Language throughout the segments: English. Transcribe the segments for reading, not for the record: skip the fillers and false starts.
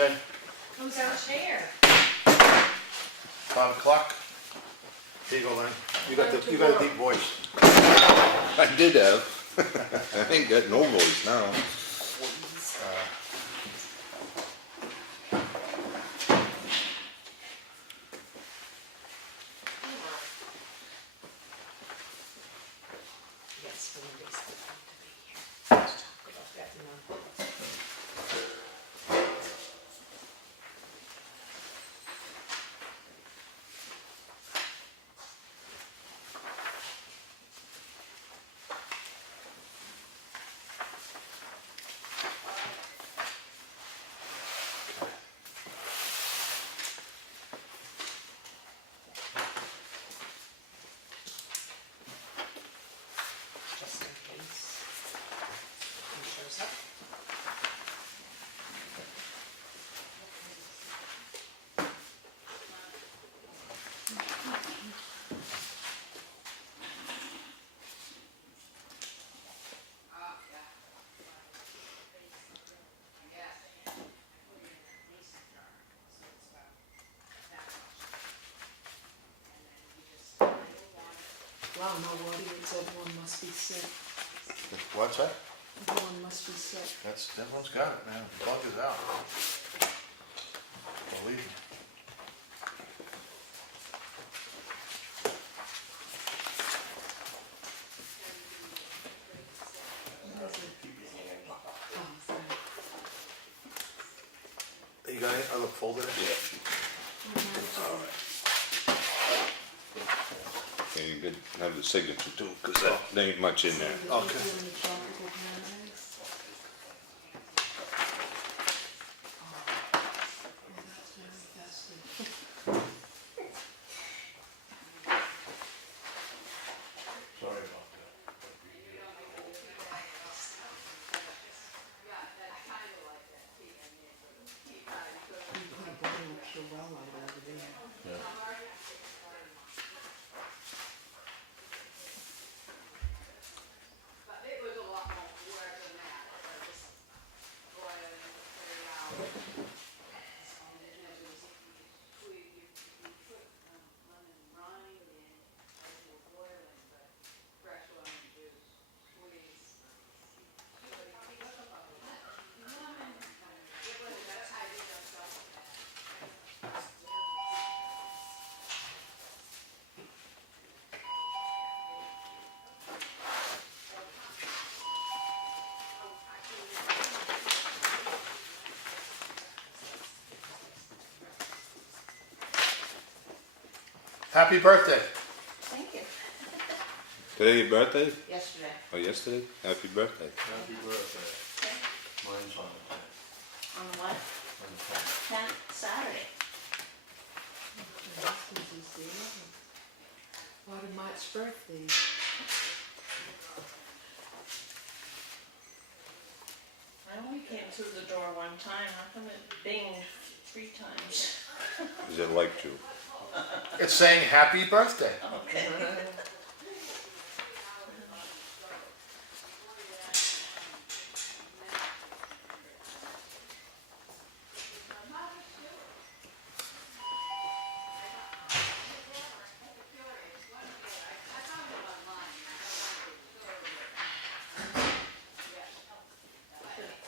Okay, Who's our chair? 5 o'clock. Here you go, Lenny. You got a deep voice. I did have. I ain't got no voice now. Yes, Wendy's going to be here. Let's talk about that now. Just in case he shows up. Wow, no wonder it said one must be sick. What's that? One must be sick. Everyone's got it, man. The bug is out. Believe me. You got any other folder there? Yeah. And you could have the signature too, because there ain't much in there. Okay. Sorry about that. Yeah. Happy birthday. Thank you. Today your birthday? Yesterday. Or yesterday? Happy birthday. Happy birthday. Mine's on the 10th. On what? On the 10th. 10th Saturday. What a Mike's birthday. I only came through the door one time. How come it binged 3 times? Is it like you? It's saying happy birthday. Okay.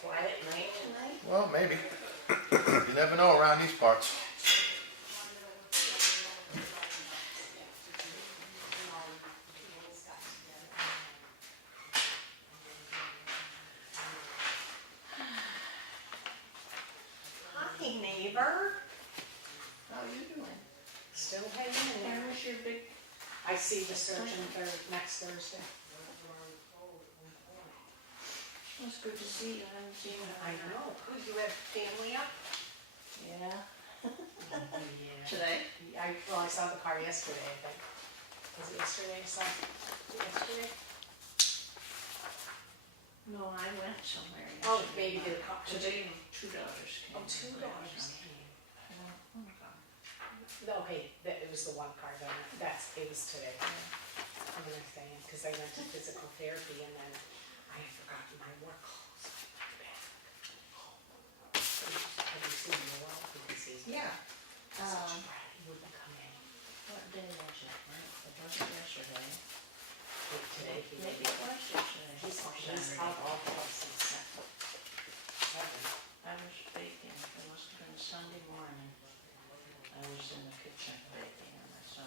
Quiet night tonight? Well, maybe. You never know around these parts. Hi, neighbor. How are you doing? Still hanging in there. Where's your big... I see the surgeon next Thursday. It's good to see you. I haven't seen you. I know. You have family up? Yeah. Yeah. Today? I saw the car yesterday, I think. Was it yesterday I saw it? Yesterday? No, I went somewhere. Oh, yesterday. maybe the car. Today, 2 daughters came. Oh, 2 daughters came. No, okay, it was the one car, it was today. I'm gonna say, because I went to physical therapy and then I had forgotten my work clothes. My bag. Oh. I was see you well, we can see. Yeah. Such a brat, he wouldn't come in. What day was it? It wasn't yesterday. Today, he may Maybe be, it was yesterday. he's or out Saturday. all places, seven. I was baking, it must have been Sunday morning. I was in the kitchen baking and I saw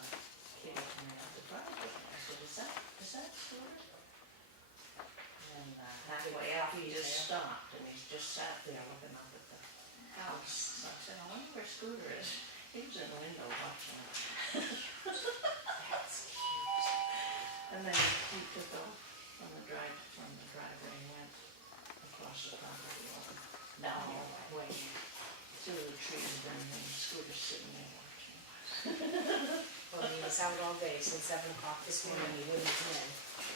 Kitty coming out the driveway. I said, is that Stuart? And halfway out, he just stopped and he just sat there looking up at the house. So I said, I wonder where Scooter is. He was in the window watching it. That's cute. And then he took off from the driveway and went across the property line, down the Oh, way, wait. through the trees, and then Scooter's sitting there watching. Well, he was out all day, since 7 o'clock this morning, he wouldn't come in.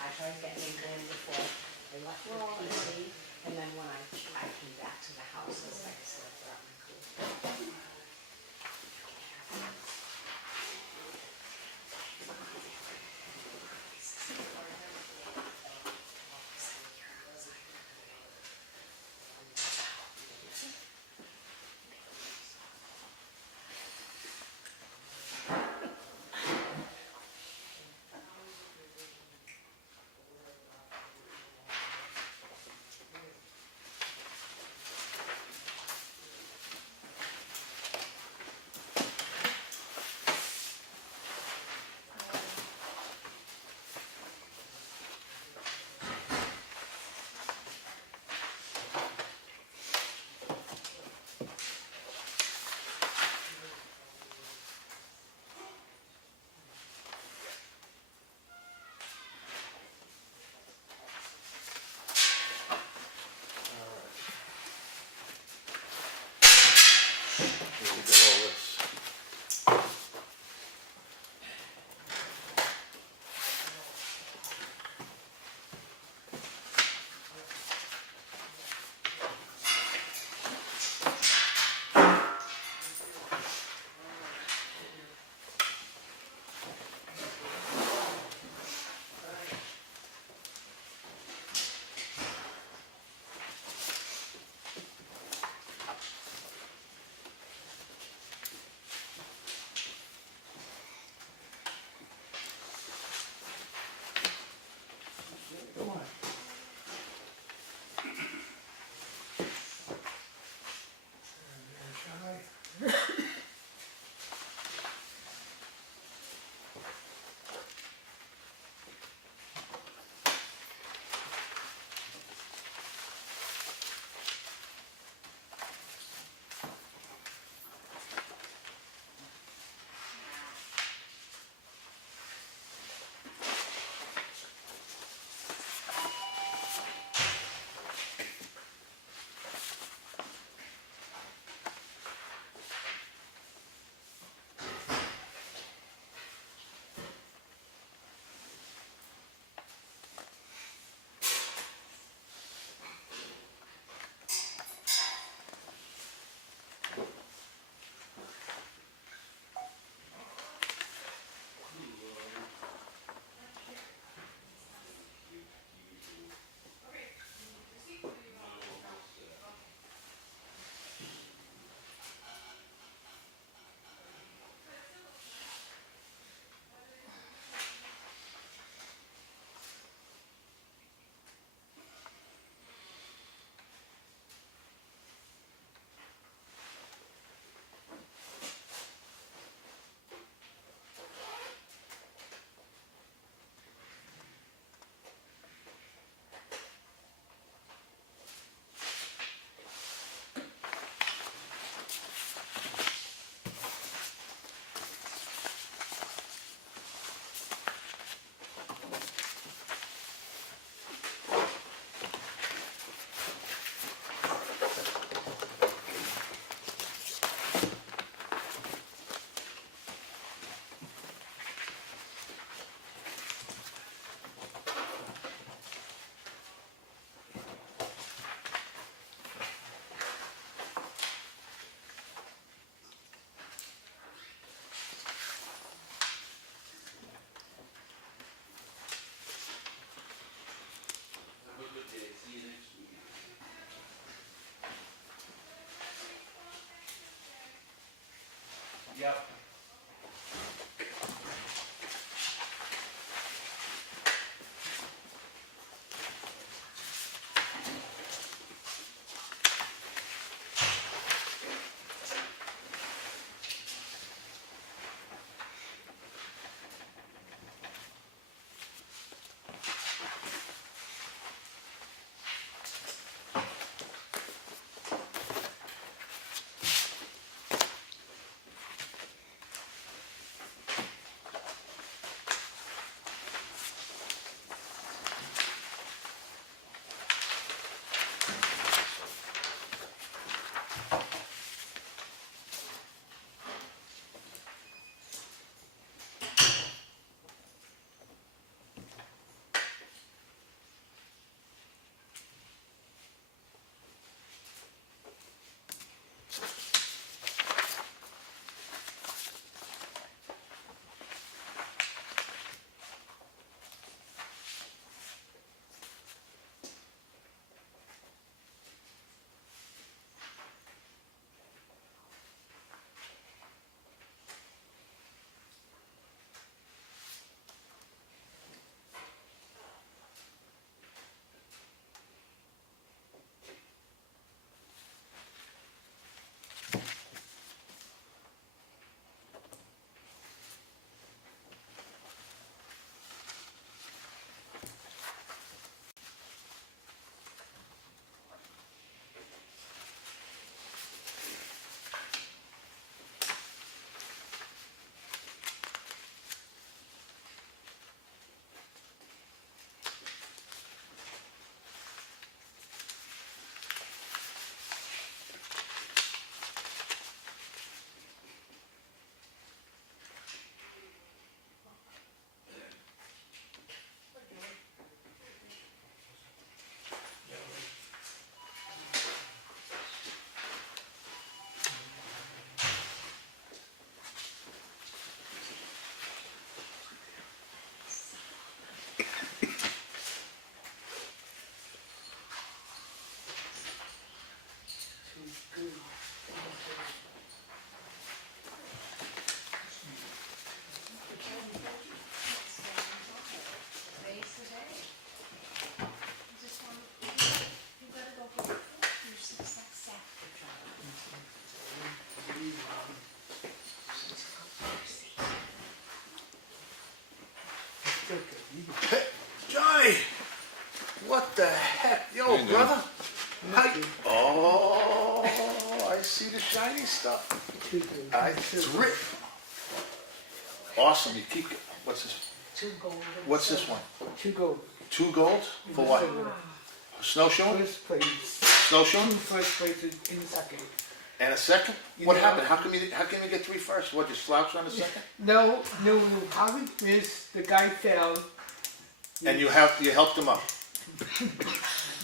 I tried getting him in before I left for PC, and then when I came back to the house, I was like, I said, I forgot my cool. Hey, Johnny! What the heck? Yo, Hey, dude. brother? Hi. Oh, I see the shiny stuff. It's rich. Awesome, you keep, what's this? 2 gold. and What's this silver. one? 2 gold. 2 golds? For what? Snowshoeing? First place. 2 Snowshoeing? first places in second. And a second? What Yeah. happened? How come you get 3 first? What, you slouched on the second? No, how did this, the guy fell. And you helped him up?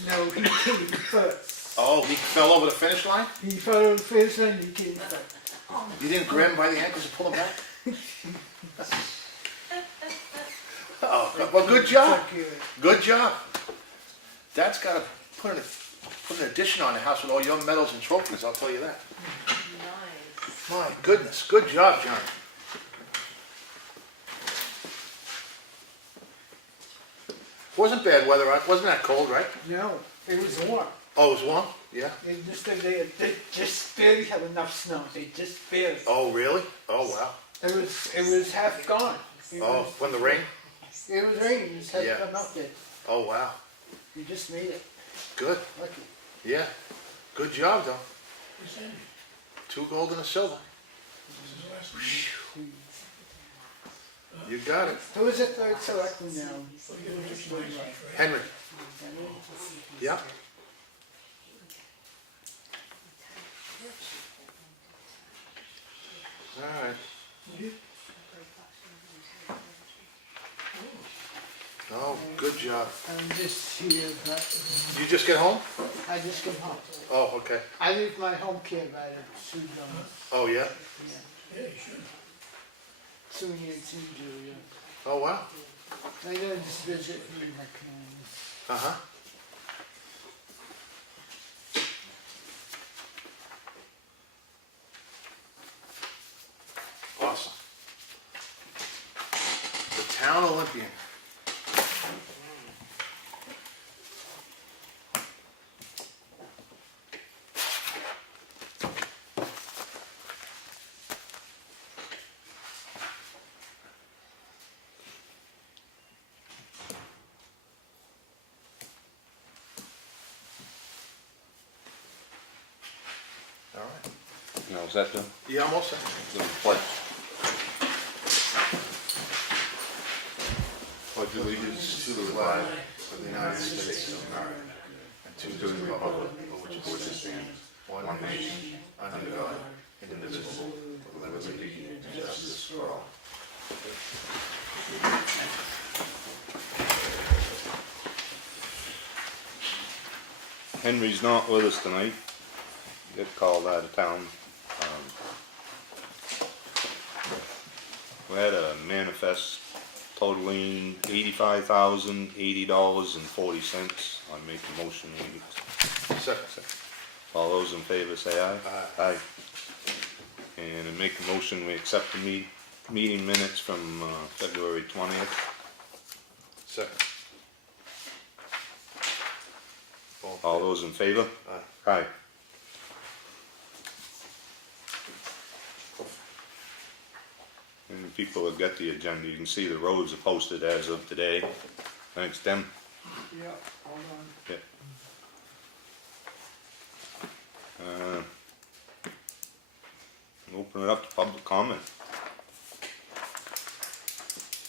No, he came first. Oh, he fell over the finish line? He fell over the first and he came first. You didn't grab him by the ankles and pull him back? Oh, well, good job. Thank you. Good job. Dad's got to put an addition on the house with all your medals and trophies, I'll tell you that. Nice. My goodness, good job, Johnny. Wasn't bad weather out, wasn't that cold, right? No, it was warm. Oh, it was warm? Yeah. It just, they just barely had enough snow. They just barely. Oh, really? Oh, wow. It was half gone. Oh, when the rain? It was raining. It just had Yeah. to come up there. Oh, wow. You just made it. Good. Lucky. Yeah. Good job, though. 2 gold and a silver. You got it. Who was the third selectman now? Henry. Yeah. All right. Oh, good job. I'm just here, but You just get home? I just come home. Oh, okay. I leave my home care by the Sue Jones. Oh, yeah? Sue here, Sue Julia. Oh, wow. I gotta just visit me my parents. Uh-huh. Awesome. The town Olympian. All right. Now, is that done? Yeah, I'm all set. Little pledge. Pledge allegiance to the flag of the United States of America and to the republic for which it stands, one nation, under God, indivisible, with liberty and justice for all. Henry's not with us tonight. He got called out of town. We had a manifest totaling $85,080.40. I make the motion. Second. All those in favor say aye. Aye. Aye. And I make a motion, we accept the meeting minutes from February 20th. Second. All those in favor? Aye. Aye. And people have got the agenda, you can see the roads are posted as of today. Thanks, Tim. Yeah, hold on. Yeah. Open it up to public comment.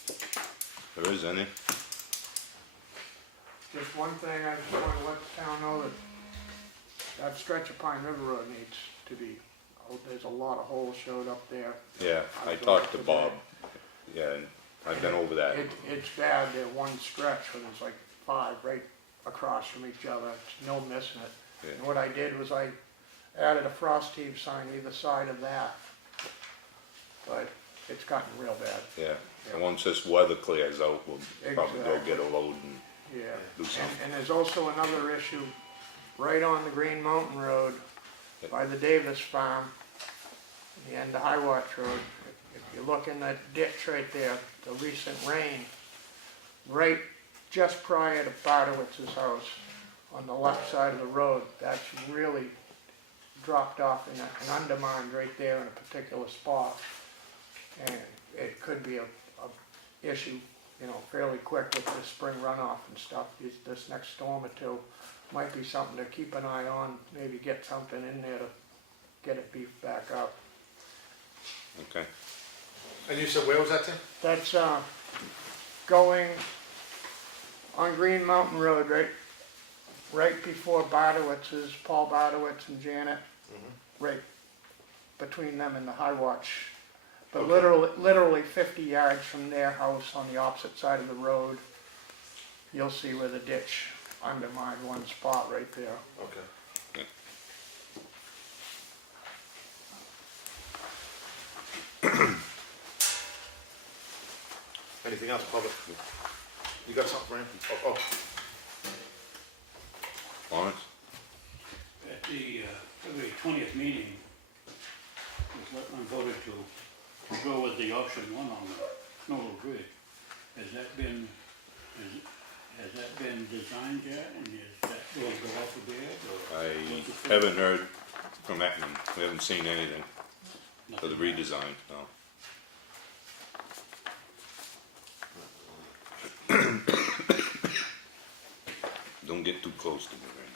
If there is any. Just one thing, I just want to let the town know that that stretch of Pine River Road needs to be, there's a lot of holes showed up there. Yeah, I talked to Bob. Yeah, and I've been over that. It's bad, there one stretch where there's like 5 right across from each other, it's no missing it. Yeah. And what I did was I added a frost heave sign either side of that. But it's gotten real bad, Yeah, and once this weather clears out, we'll probably go Exactly. get a load and yeah. do something. And there's also another issue right on the Green Mountain Road by the Davis Farm, the end of High Watch Road. If you look in that ditch right there, the recent rain, right just prior to Bartowitz's house, on the left side of the road, that's really dropped off and undermined right there in a particular spot. And it could be a issue you know, fairly quick with the spring runoff and stuff. This next storm or two might be something to keep an eye on, maybe get something in there to get it beefed back up. Okay. And you said, where was that, Tim? That's, going on Green Mountain Road, right before Bartowitz's, Paul Bartowitz and Janet, right between them and the High Watch. But Okay. literally 50 yards from their house on the opposite side of the road, you'll see where the ditch undermined one spot right there. Okay. Anything else, public? You got something, Randy? Oh, Lawrence? At the February 20th meeting, the selectmen voted to go with the option one on the Comeau Bridge. Has that been designed yet, and is that going to go out for bid? Or I haven't heard from Effingham. We haven't seen anything for the nothing yet? redesign, no. Don't get too close to me, Randy.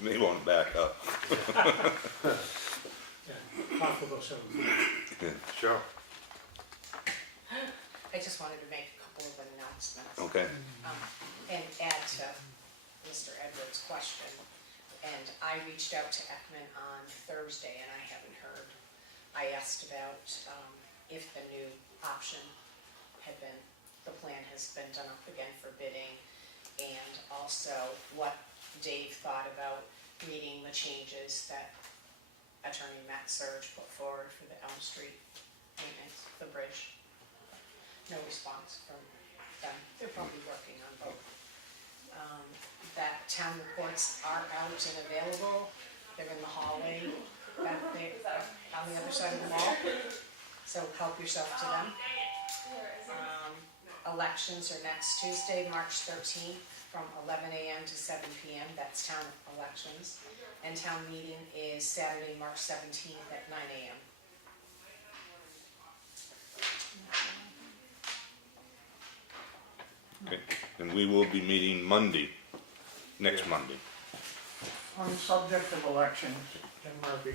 You may want to back up. Possible, so sure. I just wanted to make a couple of announcements. Okay. And add to Mr. Edwards' question. And I reached out to Ekman on Thursday and I haven't heard. I asked about if the new option had been, the plan has been done up again for bidding, and also what Dave thought about meeting the changes that Attorney Matt Surge put forward for the Elm Street maintenance, the bridge. No response from them. They're probably working on both. That town reports are out and available. They're in the hallway back there on the other side of the wall. So help yourself to them. Elections are next Tuesday, March 13th, from 11 a.m. to 7 p.m. That's town elections. And town meeting is Saturday, March 17th at 9 a.m. Okay. And we will be meeting Monday, next Monday. On the subject of elections, Jim Murphy,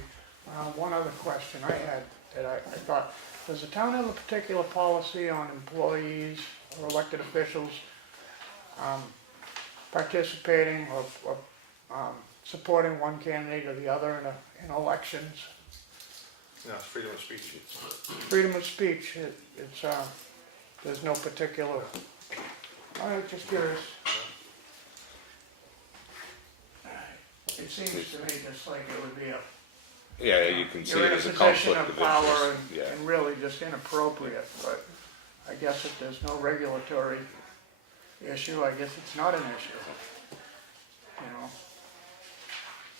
one other question I had that I thought, does the town have a particular policy on employees or elected officials participating or supporting one candidate or the other in elections? No, it's freedom of speech. Freedom of speech, it's there's no particular, I'm just curious. It seems to me just like it would be Yeah, you can see you're it in a as a position conflict of of power interest. Yeah. and really just inappropriate, but I guess if there's no regulatory issue, I guess it's not an issue. You know,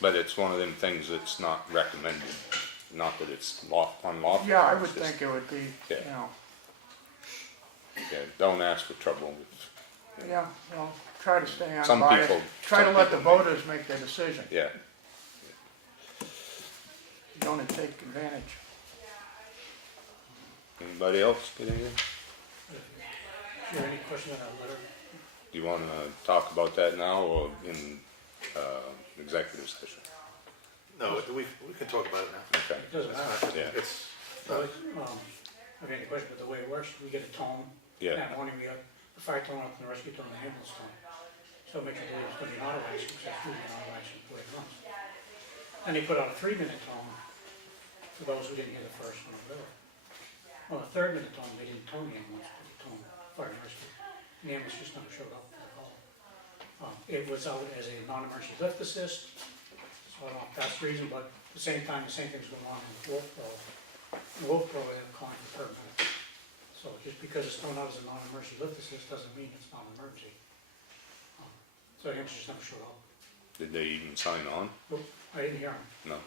But it's one of them things that's not recommended, not that it's unlawful. yeah, I would it's just- think it would be, Yeah. you know, Yeah, don't ask for trouble. yeah, well, try to stay Some unbiased. people- Try to some let the people may. voters make their decision, Yeah, don't take advantage. anybody else get anything? Is there any question on that letter? Do you want to talk about that now or in executive session? No, we can talk about it now. Okay, It doesn't matter. yeah, It's, So, I mean, the question, but the way it works, we get a tone. yeah, That morning, we got the fire tone up and the rescue tone and the ambulance tone. So it makes you believe it's gonna be an auto license, because that's usually an auto license the way it runs. And they put out a 3-minute tone for those who didn't hear the first one or whatever. Well, a 3rd-minute tone, they didn't tone the ambulance, but they toned fire and rescue. And the ambulance just never showed up at all. It was out as a non-emergency lift assist, so I don't know if that's the reason, but at the same time, the same thing's going on in Wolf Pro. In Wolf Pro, they're calling for paramedics. So just because it's thrown out as a non-emergency lift assist doesn't mean it's not an emergency. So the ambulance just never showed up. did they even sign on? Nope, I didn't hear him. No,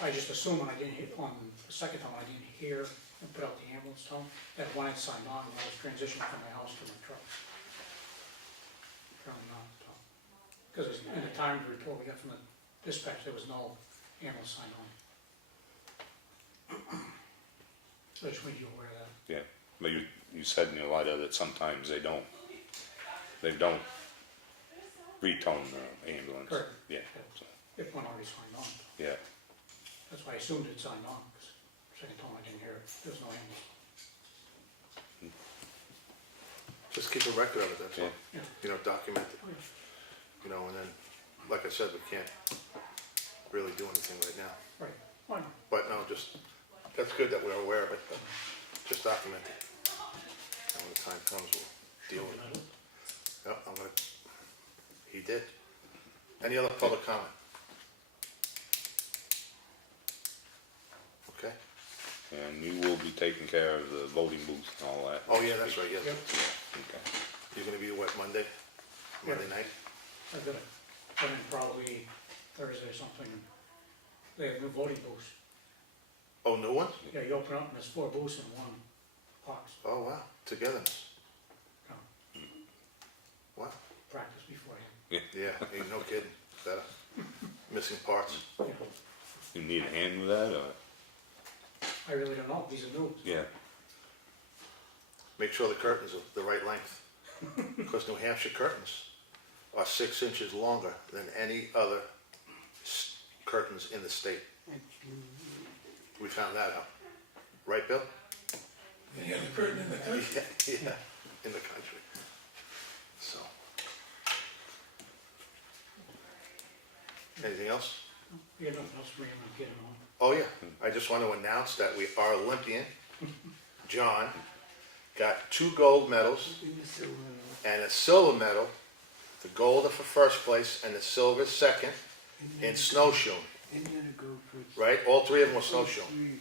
I just assumed when I didn't hear, on the second time, I didn't hear and put out the ambulance tone, that when I signed on, when I was transitioning from my house to my truck. Apparently not, because in the timed report we got from the dispatch, there was no ambulance signed on. So I just made you aware of that. yeah, But you said in your letter that sometimes they don't retone the ambulance. Correct. Yeah, so, If one already signed on. yeah. That's why I assumed it signed on, because second time I didn't hear it, there's no ambulance. Just keep a record of it, that's all. Yeah. You know, document it, Oh, yeah. you know, and then, like I said, we can't really do anything right now. Right, why not? But no, just, that's good that we're aware of it, but just document it. And when the time comes, we'll deal with it. Yep, I'm gonna, he did. Any other public comment? Okay. And you will be taking care of the voting booth and all that. Oh, yeah, that's right, yeah. Yep. Okay. You're gonna be what, Monday? Monday Yeah. night? I've got to come in probably Thursday or something, and they have new voting booths. Oh, new ones? Yeah, you open up and there's 4 booths in one box. Oh, wow, togetherness. No, Wow. practice beforehand. Yeah, ain't no kidding. Better. Missing parts. Yeah, You need a hand with that, or? I really don't know, these are new. Yeah. Make sure the curtains are the right length. Because New Hampshire curtains are 6 inches longer than any other curtains in the state. We found that out. Right, Bill? Any other curtain in the country? Yeah, in the country. So. Anything else? You got nothing else for me, I'm gonna get them on. Oh, yeah. I just want to announce that our Olympian, John, got 2 gold medals and a silver medal. The gold are for first place and the silver second in snowshoeing. Right? All 3 of them were snowshoeing.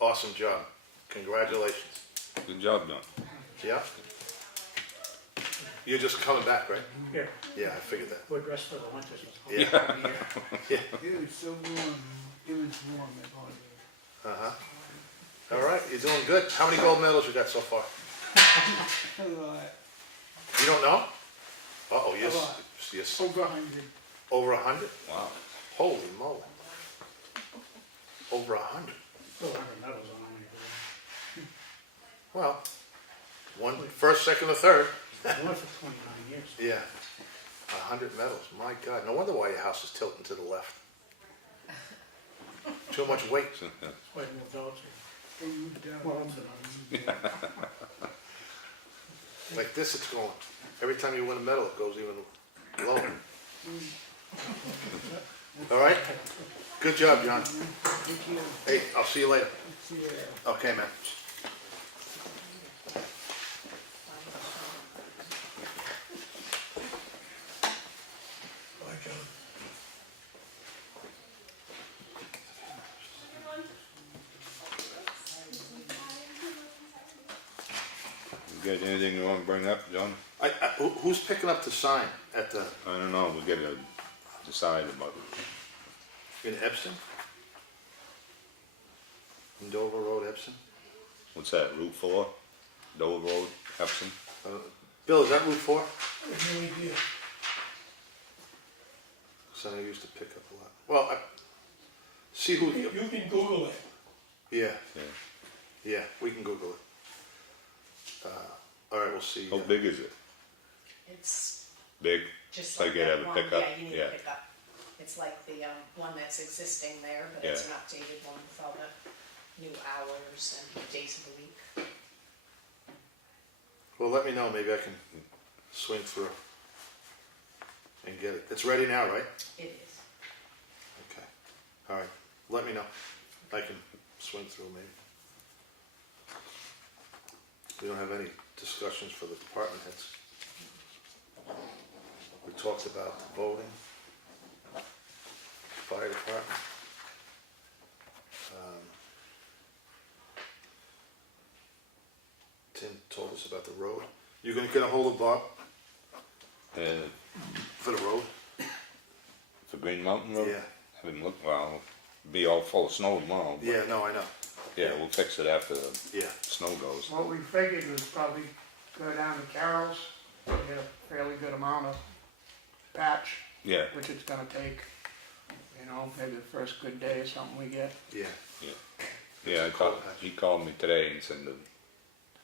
Awesome job. Congratulations. Good job done. Yeah? You're just coming back, right? Yeah, Yeah, I figured that. we're dressed for the winters. Yeah. Yeah. It was so warm, it was warm at home. Uh-huh. All right, you're doing good. How many gold medals you got so far? A lot, You don't know? Uh-oh, A yes. lot. Yes. over 100. Over 100? Wow. Holy moly. Over 100. Still 100 medals on them. Well, one, first, second, or third. One for 29 years. Yeah. 100 medals. My God. No wonder why your house is tilting to the left. Too much weight. That's why I moved out here. They moved down. Well, that's another. Like this, it's going. Every time you win a medal, it goes even lower. All right? Good job, John. Thank you. Hey, I'll see you later. See you later. Okay, man. Bye, John. You got anything you want to bring up, John? Who's picking up the sign at the, I don't know, we gotta decide about it. in Epsom? In Dover Road, Epsom? What's that, Route 4? Dover Road, Epsom? Bill, is that Route 4? I have no idea. Son, I used to pick up a lot. Well, see who, You can Google it. yeah, Yeah. yeah, we can Google it. All right, we'll see. How big is it? It's Big? just Like like you that have a one, pickup? yeah, you need Yeah. a pickup. It's like the one that's existing there, but it's an updated one with all the new hours and days of the week. Well, let me know, maybe I can swing through and get it. It's ready now, right? It is. Okay, all right, let me know. I can swing through maybe. We don't have any discussions for the department heads. We talked about voting, fire department. Tim told us about the road. You're gonna get a hold of Bob for the road? For Green Mountain Road? Yeah. Have him look, well, be all full of snow tomorrow. but- Yeah, no, I know. Yeah, we'll fix it after the Yeah, snow goes. What we figured was probably go down to Carol's, get a fairly good amount of patch, Yeah, which it's gonna take, you know, maybe the first good day or something we get. yeah. yeah, he called me today and said that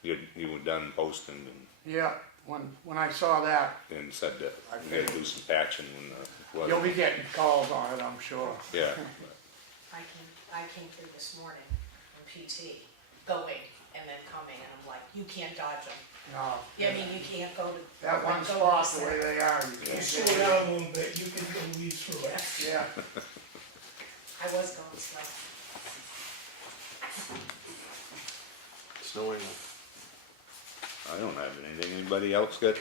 you were done posting Yeah, when I saw that, and said that you gotta do some patching when the you'll weather. be getting calls on it, I'm sure. Yeah, I came through this morning from PT, going and then coming, and I'm like, you can't dodge them. No, Yeah, I mean, you can't go to. that one go spot, east the way there. they are, you You can't slow get down a little bit, you can go weave through it. Yeah, I was going slow. Snowing. I don't have anything. Anybody else got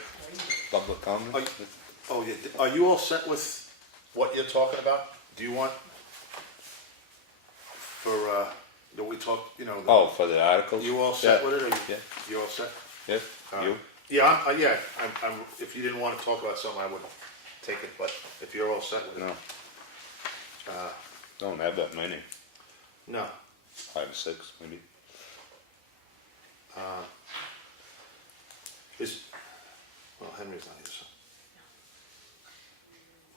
public comment? Oh, yeah, are you all set with what you're talking about? Do you want, for, do we talk, you know? Oh, for the articles? You all set Yeah. with it, or Yeah. you all set? Yeah, you? Yeah, I'm, if you didn't wanna talk about something, I would take it, but if you're all set with it. No, Uh, don't have that many. no, 5 or 6 maybe. well, Henry's not here, so.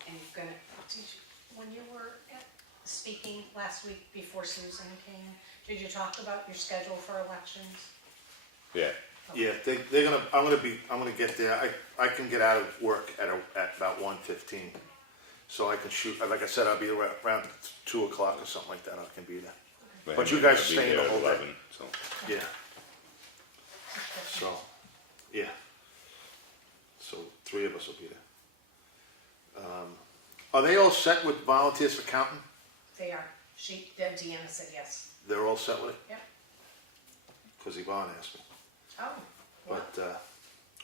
And you're gonna, when you were speaking last week before Susan came, did you talk about your schedule for elections? Yeah, Yeah, they're gonna, I'm gonna get there, I can get out of work at about 1:15. So I can shoot, like I said, I'll be around 2 o'clock or something like that, I can be there. But you Henry guys will be stay in the there at whole day. 11, so. Yeah. So, yeah. So 3 of us will be there. Are they all set with volunteers for counting? They are. Deanna said yes. They're all set with it? Yep. Cause Yvonne asked me, Oh, well, but,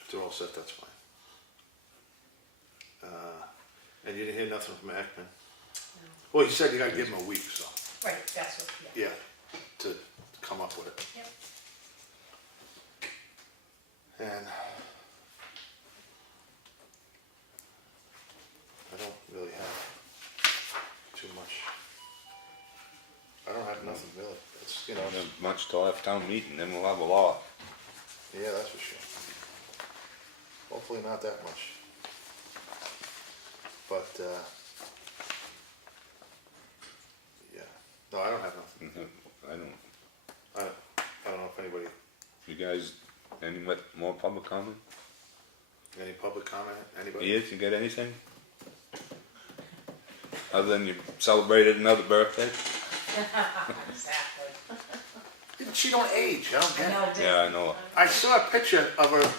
if they're all set, that's fine. And you didn't hear nothing from Ekman? no. Well, you said you gotta give him a week, so, Right, that's what, yeah. yeah, to come up with it. Yep. And I don't really have too much. I don't have nothing really. It's, you know, Don't have much till after town meeting, then we'll have a law. yeah, that's for sure. Hopefully not that much. But, yeah. No, I don't have nothing. I don't, I don't know if anybody, you guys, any more public comment? any public comment, anybody? Yes, you got anything? Other than you celebrated another birthday? Exactly. She don't age, I don't I get it. know, did- Yeah, I know. I saw a picture of her.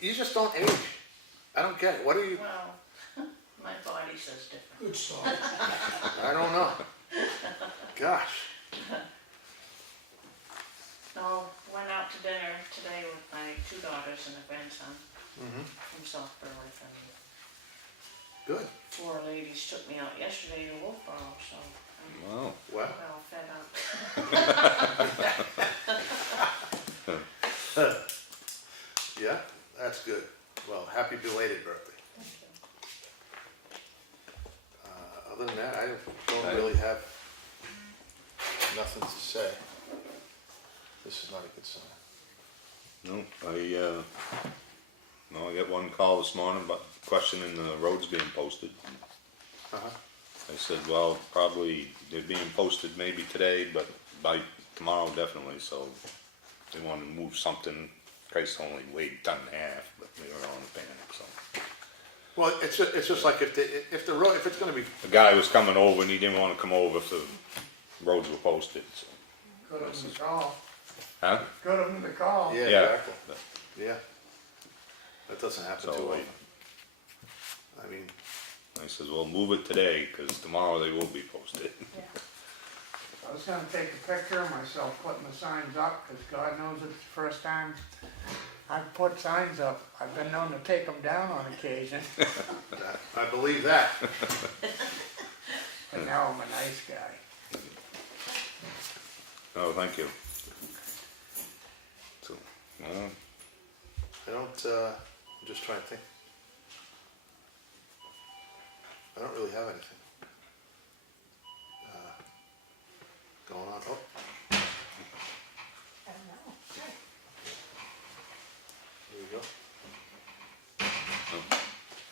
You just don't age. I don't get it. What are you? Well, my body says different. Good song. I don't know. Gosh. No, went out to dinner today with my 2 daughters and a grandson Mm-hmm. from South Berwick, and Good. 4 ladies took me out yesterday to Wolfboro, so I'm Wow. Well, well fed up. yeah, that's good. Well, happy belated birthday. Other than that, I don't really have nothing to say. This is not a good sign. No, no, I got one call this morning about questioning the roads being posted. Uh-huh. I said, well, probably they're being posted maybe today, but by tomorrow definitely, so they want to move something. Price only weighed 1.5 tons, but they were on the panic, so. Well, it's just like if the road, if it's gonna be, The guy was coming over and he didn't want to come over if the roads were posted, so. good of them to call, Huh? good of them to call. yeah, Yeah. exactly. Yeah. That doesn't happen too So often. I mean, I said, well, move it today, because tomorrow they will be posted. Yeah. I was gonna take a picture of myself putting the signs up, cause God knows it's the first time I've put signs up. I've been known to take them down on occasion, I believe that. but now I'm a nice guy. Oh, thank you. So, well, I don't, I'm just trying to think. I don't really have anything. Going on, oh, I don't know. here we go.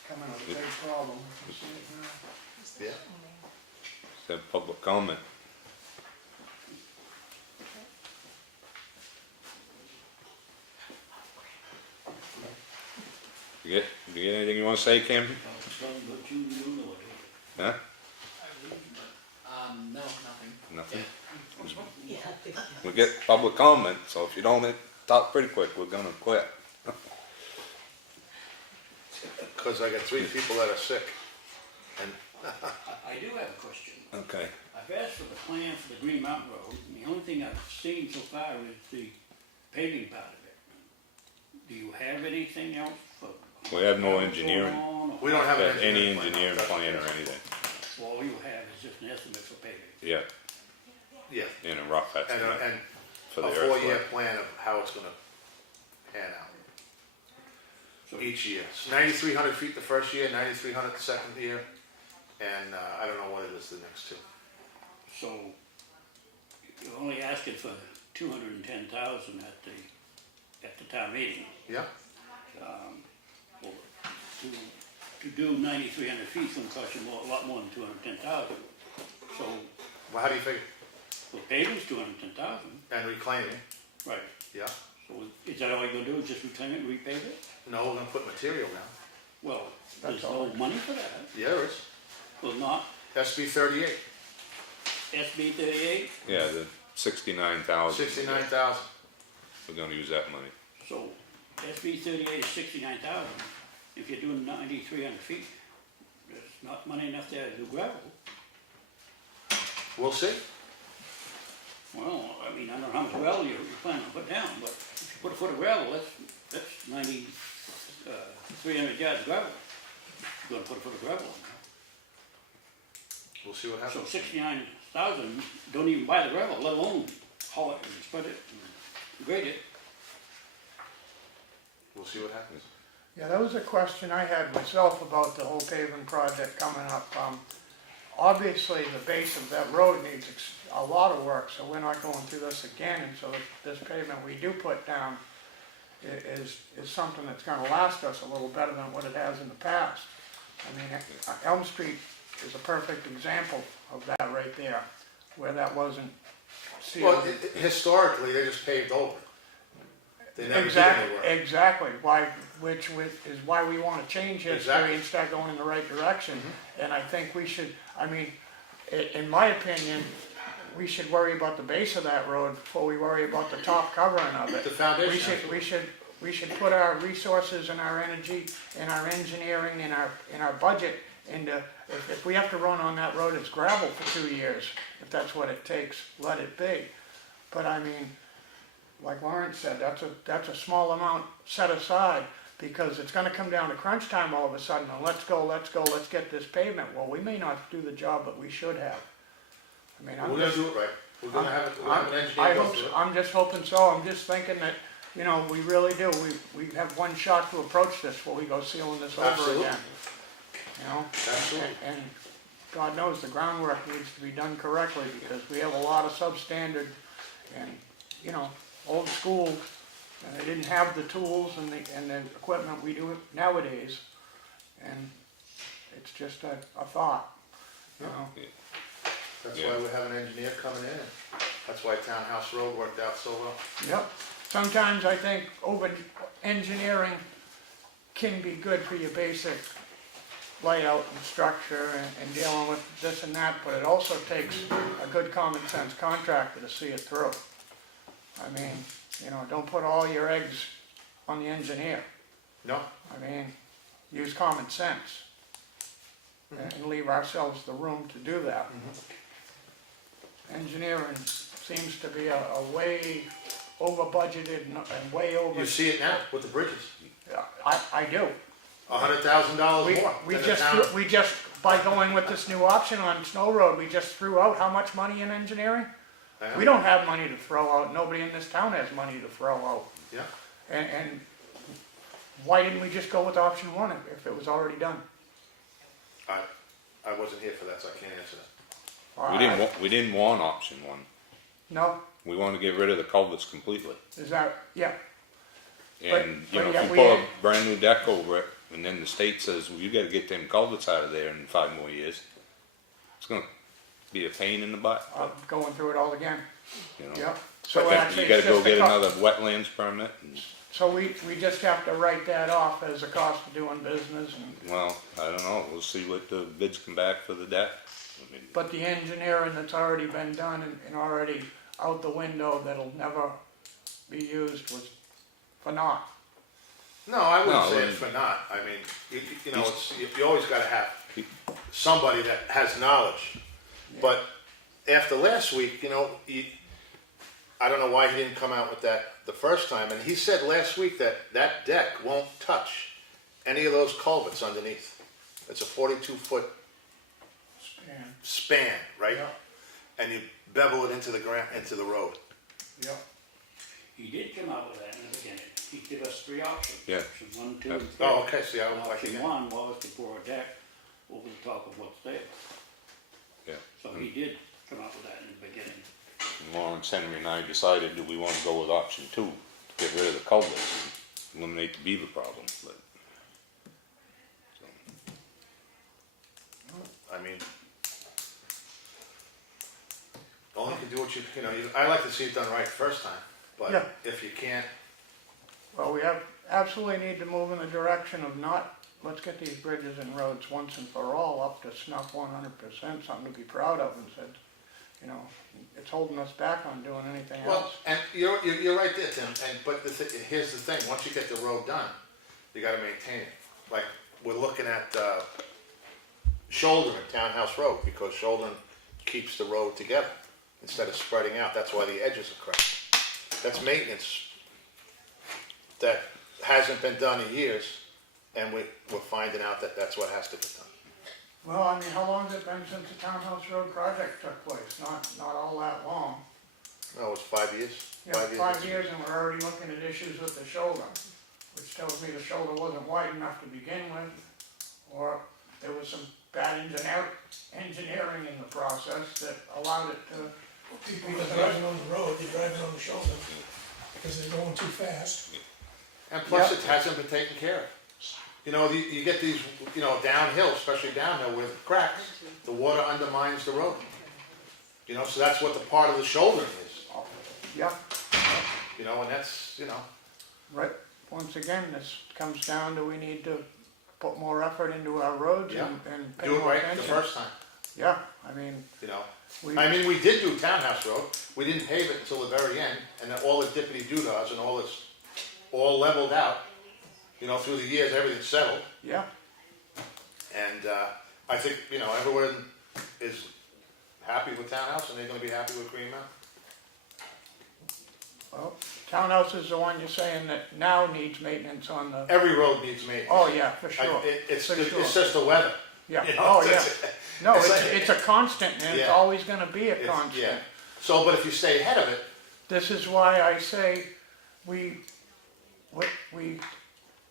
Coming with a big problem. You see it now? Yeah. is that public comment? You get anything you wanna say, Kim? Huh? No, nothing. Nothing? Yeah. We get public comment, so if you don't talk pretty quick, we're gonna quit. Cause I got 3 people that are sick, and I do have a question. Okay. I've asked for the plan for the Green Mountain Road, and the only thing I've seen so far is the paving part of it. Do you have anything else for? We have no engineering, we don't have an any engineering plan. engineering That's- plan or anything. So all you have is just an estimate for paving. Yeah, Yeah, in a rough and estimate for the a 4-year earthwork. plan of how it's gonna pan out. So Each year, it's 9,300 feet the first year, 9,300 the second year, and I don't know what it is the next 2. So you're only asking for 210,000 at the town meeting. Yeah, Well, to do 9,300 feet is gonna cost you a lot more than 210,000. So, well, how do you figure? well, paving's 210,000, And reclaiming, right? yeah, So is that all you're gonna do, is just reclaim it and repave it? no, we're gonna put material down. Well, That's there's no money for that. Yeah, there is, Well, not SB 38, SB 38, Yeah, the 69,000. 69,000. We're gonna use that money. so SB 38 is 69,000. If you're doing 9,300 feet, there's not money enough there to do gravel. We'll see. Well, I mean, I don't know how much gravel you're planning to put down, but if you put a foot of gravel, that's 300 yards of gravel. You're gonna put a foot of gravel on We'll see what there. So happens. 69,000, don't even buy the gravel, let alone haul it and spread it and grade it. We'll see what happens. Yeah, that was a question I had myself about the whole paving project coming up. Obviously, the base of that road needs a lot of work, so we're not going through this again. And so this pavement we do put down is something that's gonna last us a little better than what it has in the past. I mean, Elm Street is a perfect example of that right there, where that wasn't sealed. Well, historically, they just paved over. They never did any work. Exactly, which is why we wanna change history Exactly. and start going in the right direction. And I think we should, I mean, in my opinion, we should worry about the base of that road before we worry about the top covering of it. The foundation. We should put our resources and our energy and our engineering and our budget into, if we have to run on that road as gravel for 2 years, if that's what it takes, let it be. But I mean, like Lawrence said, that's a small amount set aside, because it's gonna come down to crunch time all of a sudden, and let's get this pavement. Well, we may not do the job that we should have. I mean, We're gonna do it right. We're gonna have an engineer I go hope, through it. I'm just hoping so. I'm just thinking that, you know, we really do. We have one shot to approach this before we go sealing this over Absolutely. again. You know? Absolutely. And God knows the groundwork needs to be done correctly, because we have a lot of substandard and, you know, old school, and they didn't have the tools and the equipment we do nowadays. And it's just a thought, you know? That's Yeah. why we have an engineer coming in. That's why Townhouse Road worked out so well. Yep. Sometimes I think engineering can be good for your basic layout and structure and dealing with this and that, but it also takes a good common sense contractor to see it through. I mean, you know, don't put all your eggs on the engineer. No? I mean, use common sense and leave ourselves the room to do that. Engineering seems to be a way over budgeted and way over. You see it now with the bridges. I do. $100,000 We, more we than the just, town. we just, by going with this new option on Snow Road, we just threw out how much money in engineering? I know. We don't have money to throw out, nobody in this town has money to throw out. Yeah. And why didn't we just go with option one if it was already done? I wasn't here for that, so I can't answer that. We didn't want option one. No, We want to get rid of the culverts completely. is that, yeah, And, you know, yeah, if we you put a had- brand new deck over it, and then the state says, well, you gotta get them culverts out of there in 5 more years, it's gonna be a pain in the butt, I'm going through it all again, you know? yeah. So So actually, you gotta it's go just get a another wetlands permit, and So we just have to write that off as a cost of doing business and, Well, I don't know, we'll see what the bids come back for the deck. I mean, but the engineering that's already been done and already out the window that'll never be used was for naught. No, I wouldn't No, say and- it's for naught. I mean, you know, you always gotta have somebody that has knowledge. But after last week, you know, I don't know why he didn't come out with that the first time, and he said last week that that deck won't touch any of those culverts underneath. It's a 42-foot Span. span, right? Yeah. And you bevel it into the into the road. Yep. He did come out with that in the beginning. He gave us 3 options. Yeah. Option 1, 2, and 3. Oh, okay, see, I don't like Option it. 1 was to pour a deck over the top of what's there. Yeah. So he did come out with that in the beginning. Lawrence, Henry and I decided, do we wanna go with option 2, to get rid of the culverts, and eliminate the beaver problem, but. I mean, only can do what you know. I like to see it done right the first time, but Yeah. if you can't, Well, we absolutely need to move in the direction of not, let's get these bridges and roads once and for all up to snuff 100%, something to be proud of, and said, you know, it's holding us back on doing anything well, else. and you're right there, Tim. But here's the thing: once you get the road done, you got to maintain it. Like we're looking at Shouldering Townhouse Road, because Shouldering keeps the road together instead of spreading out. That's why the edges are cracked. That's maintenance that hasn't been done in years, and we're finding out that that's what has to be done. Well, I mean, how long has it been since the Townhouse Road project took place? Not all that long. No, it was 5 years. Yeah, 5 years, and we're already looking at issues with the shoulder, which tells me the shoulder wasn't wide enough to begin with, or there was some bad engineering in the process that allowed it to. People that are driving on the road, they're driving on the shoulder because they're going too fast. And plus, Yep. it hasn't been taken care of. You know, you get these, you know, downhill, especially downhill with cracks, the water undermines the road. You know, so that's what the part of the shouldering is. Yeah, You know, and that's, you know, right, once again, this comes down to we need to put more effort into our roads Yeah. and pay do it more right the attention. first time. Yeah, I mean, You know, we, I mean, we did do Townhouse Road. We didn't pave it until the very end, and then all the dippity doodads and all this, all leveled out. You know, through the years, everything's settled. yeah, And I think, you know, everyone is happy with Townhouse, and they're gonna be happy with Green Mountain. well, Townhouse is the one you're saying that now needs maintenance on the, Every road needs maintenance. oh, yeah, for sure. It's For sure. just the weather. Yeah, You know, oh, yeah. No, it's it's, like- it's a constant, and it's Yeah. always gonna be a It's- constant. Yeah. So, but if you stay ahead of it, This is why I say we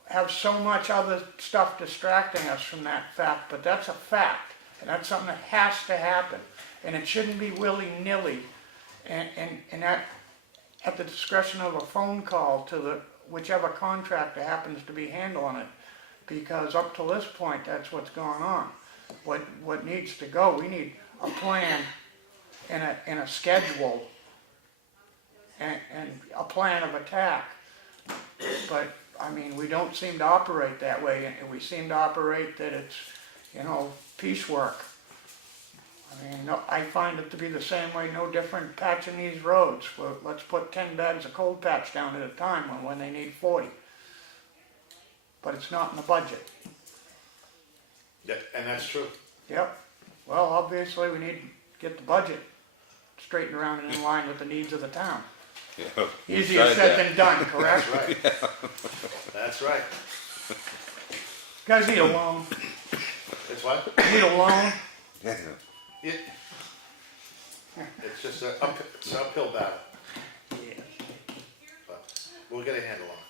have so much other stuff distracting us from that fact, but that's a fact, and that's something that has to happen, and it shouldn't be willy-nilly, and that, at the discretion of a phone call to the, whichever contractor happens to be handling it, because up to this point, that's what's going on. What needs to go, we need a plan and a schedule and a plan of attack. But, I mean, we don't seem to operate that way, and we seem to operate that it's, you know, piecework. I mean, no, I find it to be the same way, no different patching these roads. Well, let's put 10 bags of cold patch down at a time when they need 40. But it's not in the budget. and that's true. Yep. Well, obviously, we need to get the budget straightened around and in line with the needs of the town. Yeah, we Easier tried said that. than done, correct? That's right. That's right. Guys need a loan. It's what? Need a loan. Yeah. It, it's just it's an uphill battle, but we'll get a handle on it.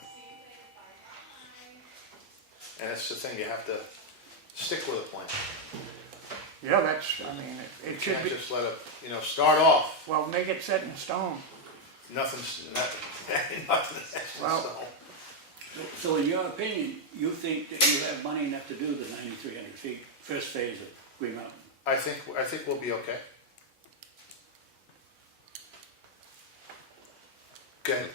And that's the thing, you have to stick with a plan. Yeah, that's, I mean, it You should can't be, just let it, you know, start off, well, make it set in stone. nothing Well- so. So in your opinion, you think that you have money enough to do the 9,300 feet, first phase of Green Mountain? I think we'll be okay. Go ahead.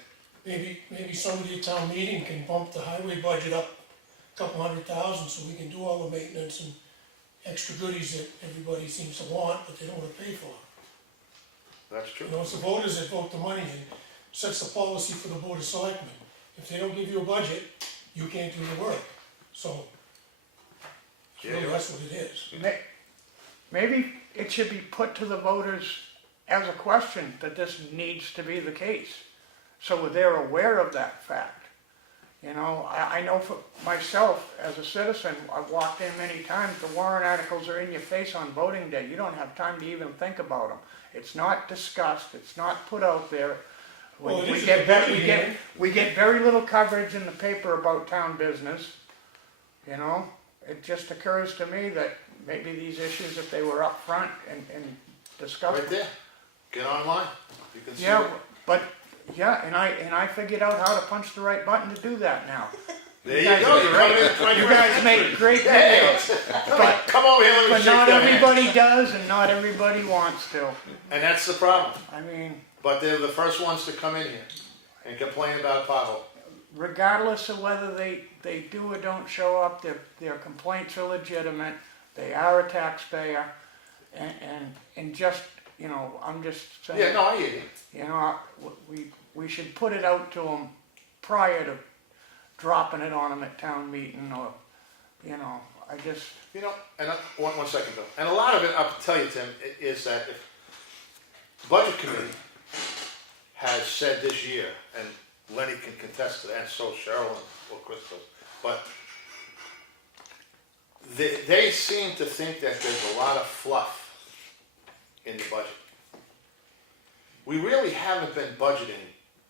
maybe somebody at town meeting can bump the highway budget up a couple $100,000 so we can do all the maintenance and extra goodies that everybody seems to want, but they don't wanna pay for. That's true. You know, it's the voters that vote the money and sets the policy for the board of selectmen. If they don't give you a budget, you can't do the work, so. Yeah, Really, you're that's what it is. Maybe it should be put to the voters as a question that this needs to be the case, so they're aware of that fact. You know, I know for myself, as a citizen, I've walked in many times, the warrant articles are in your face on voting day, you don't have time to even think about them. It's not discussed, it's not put out there. Well, it We is get a very, budget hearing. we get very little coverage in the paper about town business, you know? It just occurs to me that maybe these issues, if they were up front and discussed. Right there. Get online. You can see. Yeah, what- but, yeah, and I figured out how to punch the right button to do that now. There guys you go. are You're great. right. You guys make great videos, but, Come over here, let me but shake not your hand. everybody does and not everybody wants to. And that's the problem. I mean, But they're the first ones to come in here and complain about a pothole. regardless of whether they do or don't show up, their complaints are legitimate, they are a taxpayer, and just, you know, I'm just saying. Yeah, no, I hear you. You know, we should put it out to them prior to dropping it on them at town meeting, or, you know, I just. You know, and one second though. And a lot of it, I'll tell you, Tim, is that if Budget Committee has said this year, and Lenny can contest to that, and so Cheryle and Crystal, but they seem to think that there's a lot of fluff in the budget. We really haven't been budgeting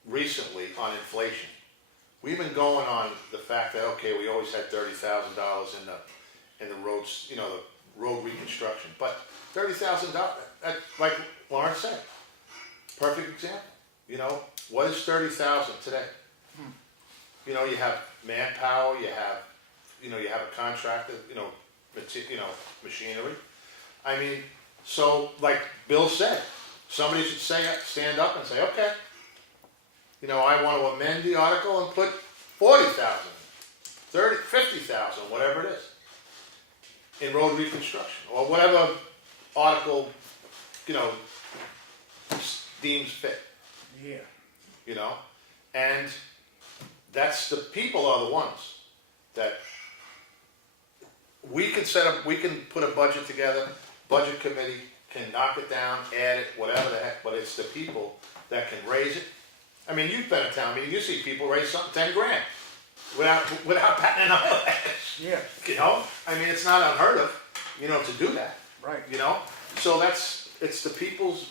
recently on inflation. We've been going on the fact that, okay, we always had $30,000 in the roads, you know, the road reconstruction, but $30,000, like Lawrence said, perfect example. You know, what is 30,000 today? You know, you have manpower, you have a contractor, machinery. I mean, so like Bill said, somebody should stand up and say, okay, you know, I want to amend the article and put 40,000, 30, 50,000, whatever it is, in road reconstruction, or whatever article, you know, deems fit. Yeah. You know, and that's the people are the ones that we can put a budget together, budget committee can knock it down, add it, whatever the heck, but it's the people that can raise it. I mean, you've been at town meeting, you see people raise something 10 grand without patting an eyelash. Yeah. You know, I mean, it's not unheard of, you know, to do that. Right. You know, so it's the people's.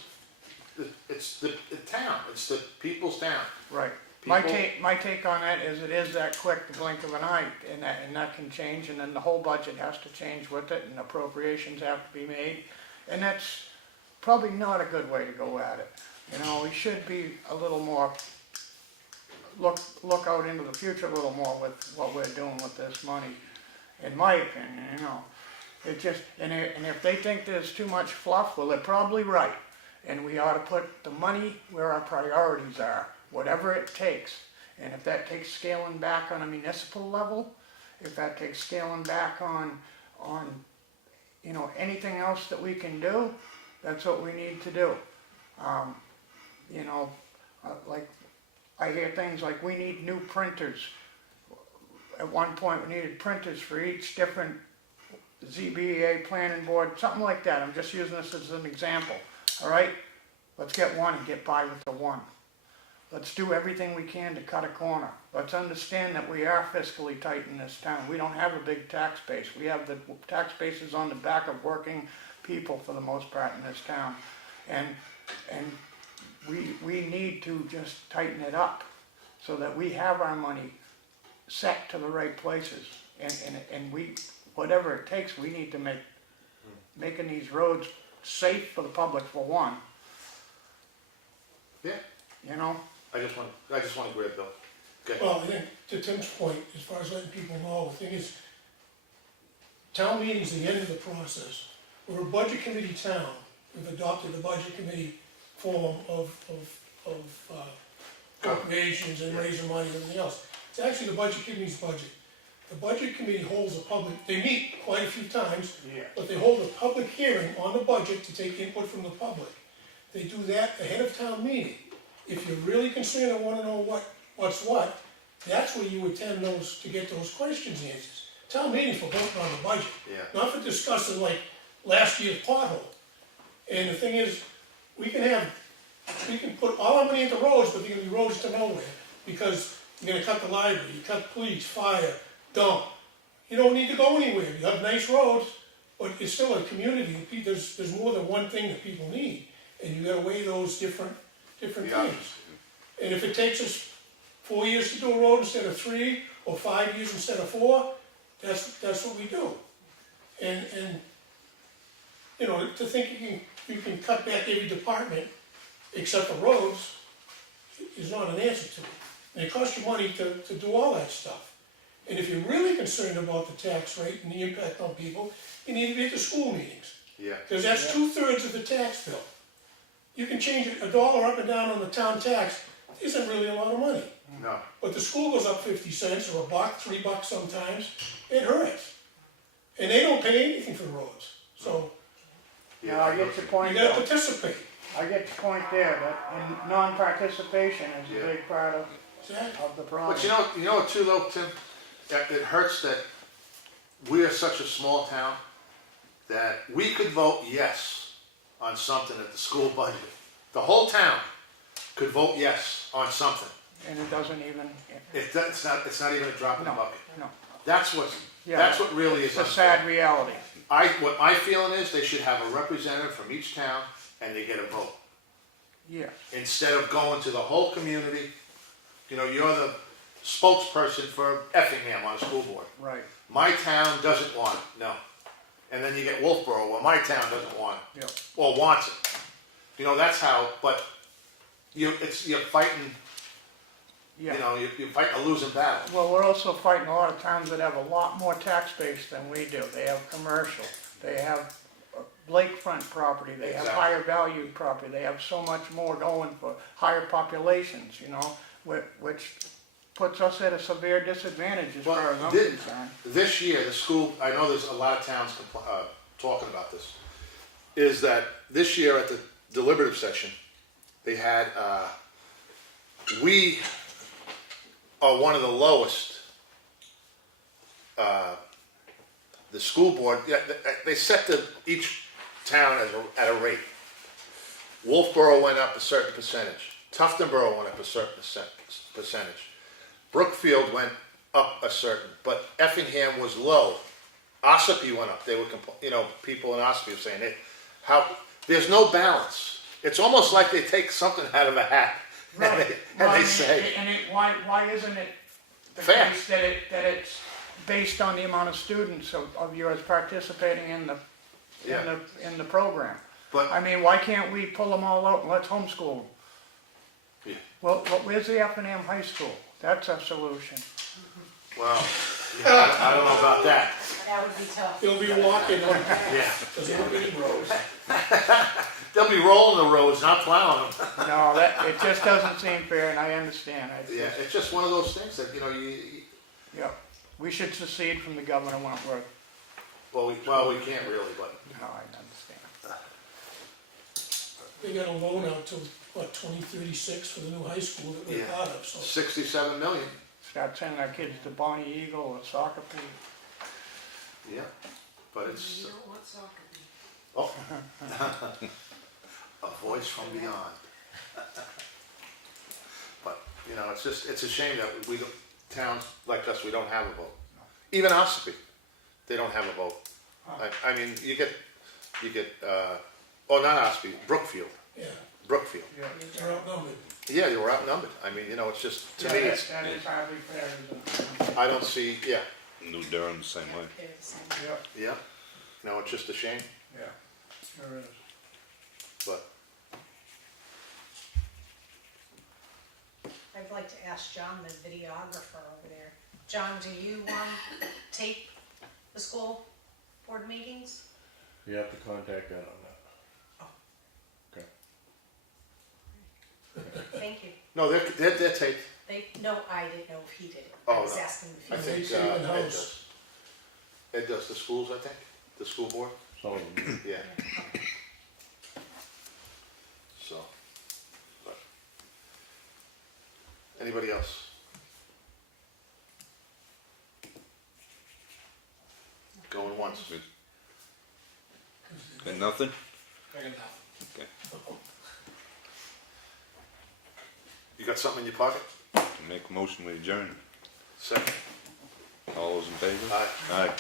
It's the town. It's the people's town. Right. People- My take on that is it is that quick, the blink of an eye, and that can change, and then the whole budget has to change with it, and appropriations have to be made, and that's probably not a good way to go at it. You know, we should be a little more, look out into the future a little more with what we're doing with this money, in my opinion, you know. It just, and if they think there's too much fluff, well, they're probably right. And we ought to put the money where our priorities are, whatever it takes. And if that takes scaling back on a municipal level, if that takes scaling back on you know, anything else that we can do, that's what we need to do. You know, like I hear things like we need new printers. At one point we needed printers for each different ZBA planning board, something like that. I'm just using this as an example. All right, let's get one and get by with the one. Let's do everything we can to cut a corner. Let's understand that we are fiscally tight in this town. We don't have a big tax base. We have the tax bases on the back of working people for the most part in this town. And we need to just tighten it up so that we have our money set to the right places. And we, whatever it takes, we need to making these roads safe for the public for one. Yeah. You know? I just want to agree with Bill. Okay. Well, I think to Tim's point, as far as letting people know, the thing is, town meeting's the end of the process. We're a budget committee town. We've adopted the budget committee form of appropriations and raising money and everything else. It's actually the budget committee's budget. The budget committee holds a public, they meet quite a few times, Yeah. but they hold a public hearing on the budget to take input from the public. They do that ahead of town meeting. If you're really concerned and wanna know what's what, that's where you attend those, to get those questions answered. Town meeting for voting on the budget, Yeah. not for discussing like last year's pothole. And the thing is, we can put all our money into roads, but they're gonna be roads to nowhere, because you're gonna cut the library, you cut police, fire, dump. You don't need to go anywhere, you have nice roads, but it's still a community, there's more than one thing that people need, and you gotta weigh those different Yeah. things. And if it takes us 4 years to do a road instead of 3, or 5 years instead of 4, that's what we do. And you know, to think you can cut back every department except for roads is not an answer to it. And it costs you money to do all that stuff. And if you're really concerned about the tax rate and the impact on people, you need to be at the school meetings. Yeah. Because that's 2/3 of the tax bill. You can change it $1 up and down on the town tax, isn't really a lot of money. No. But the school goes up 50 cents or $1, $3 sometimes, it hurts. And they don't pay anything for the roads. So Yeah, I get your you point gotta though. participate. I get your point there, that non-participation is Yeah. a big part of Exactly. the problem. But you know what too though, Tim? It hurts that we are such a small town that we could vote yes on something at the school budget. The whole town could vote yes on something. And it doesn't even, It's not even a drop in the bucket. no. That's what really is It's a unfair. sad reality. What my feeling is, they should have a representative from each town and they get a vote. Yeah. Instead of going to the whole community, you know, you're the spokesperson for Effingham on a school board. Right. My town doesn't want it, no. And then you get Wolfboro, well, my town doesn't want it, Yep. well, wants it. You know, that's how, but you're fighting, Yeah. you know, you're fighting a losing battle. Well, we're also fighting a lot of towns that have a lot more tax base than we do. They have commercial, they have lakefront property, they have Exactly. higher valued property, they have so much more going for higher populations, you know, which puts us at a severe disadvantage as Well, far as I'm thi- concerned. This year, the school, I know there's a lot of towns talking about this, is that this year at the deliberative session, they had, we are one of the lowest, the school board, yeah, they set each town at a rate. Wolfboro went up a certain percentage, Tuftonboro went up a certain percentage, Brookfield went up a certain, but Effingham was low. Ossipee went up. They were, people in Ossipee were saying there's no balance. It's almost like they take something out of a hat and they say, Why isn't it the Fair. case that it's based on the amount of students of yours participating in the program? but I mean, why can't we pull them all out and let's homeschool them? Yeah. Well, where's the Effingham High School? That's a solution. well, I don't know about that. That would be tough. They'll be walking on, Yeah, because there won't be any roads. they'll be rolling the roads, not plowing them. No, it just doesn't seem fair, and I understand. Yeah, it's just one of those things that Yeah, we should secede from the governor of Wentworth. we can't really, but No, I understand. They got a loan out till, 2036 for the new high school that we're Yeah. part of, so. 67 million. Start sending our kids to Bonnie Eagle or soccer pool. Yeah, but it's You don't want soccer. oh, a voice from beyond. But it's a shame that we don't, towns like us, we don't have a vote. Even Ossipee, they don't have a vote. I mean, you get, not Ossipee, Brookfield. Yeah, Brookfield. Yeah. they're outnumbered. Yeah, you were outnumbered. I mean, it's just, to me, Yeah, it's, that is hardly fair, isn't it? I don't see, yeah, New Durham, same way. Okay, the same. Yeah, it's just a shame, yeah, sure is. but, I'd like to ask John, the videographer over there. John, do you tape the school board meetings? You have to contact that on that. Thank you. No, they're taped. No, I didn't know if he did it. Oh, I was no. asking if he I did. think They Ed tape in-house. does. Ed does the schools, I think, the school board, Some of them. yeah. So, but, anybody else? Going once. Got nothing? I got nothing. Okay. You got something in your pocket? Make a motion to adjourn. Second? All those in favor? Aye. Aye.